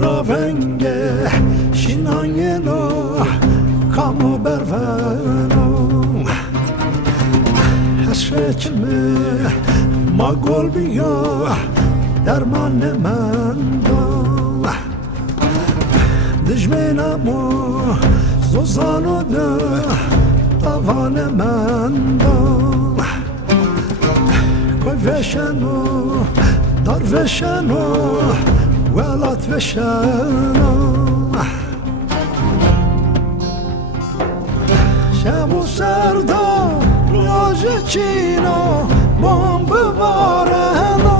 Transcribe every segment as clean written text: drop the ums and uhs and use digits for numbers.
Ravenге şinayeno kamu berveno hasretimi magol biyo derman mendo dijmenamo zozano de tavan mendo koy veşeno dar veşeno ولات وشنا شب و سردا راج چینا بام ببارنا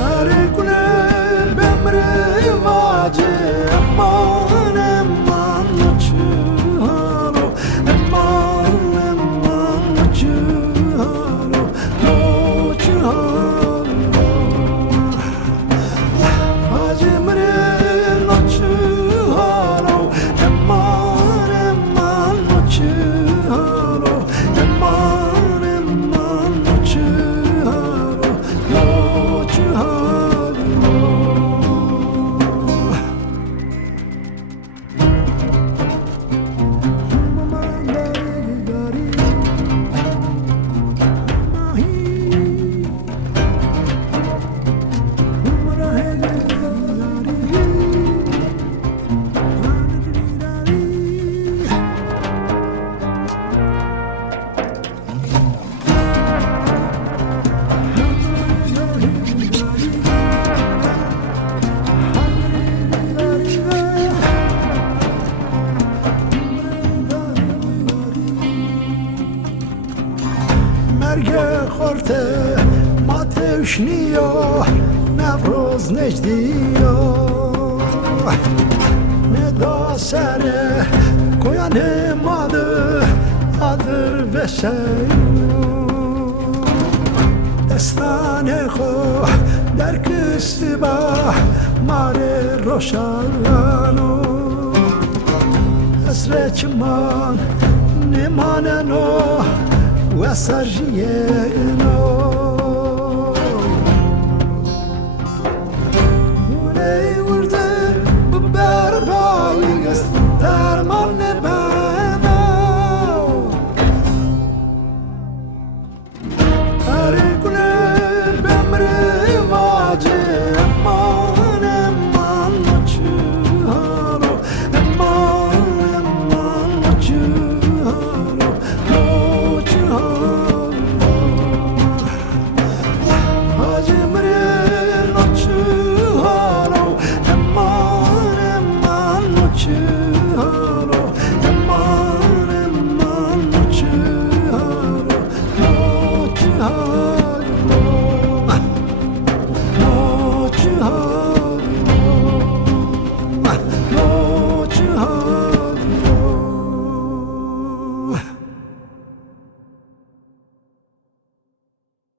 هر گل بمره واجه امان امان چهارو امان چهارو خورته ماتش نیا نفروز نجدیا ندا سره کویانه ماده adır ve şey دستانه خو در کسبا ماره روشانو حسرت من نماننو و سرجیه نو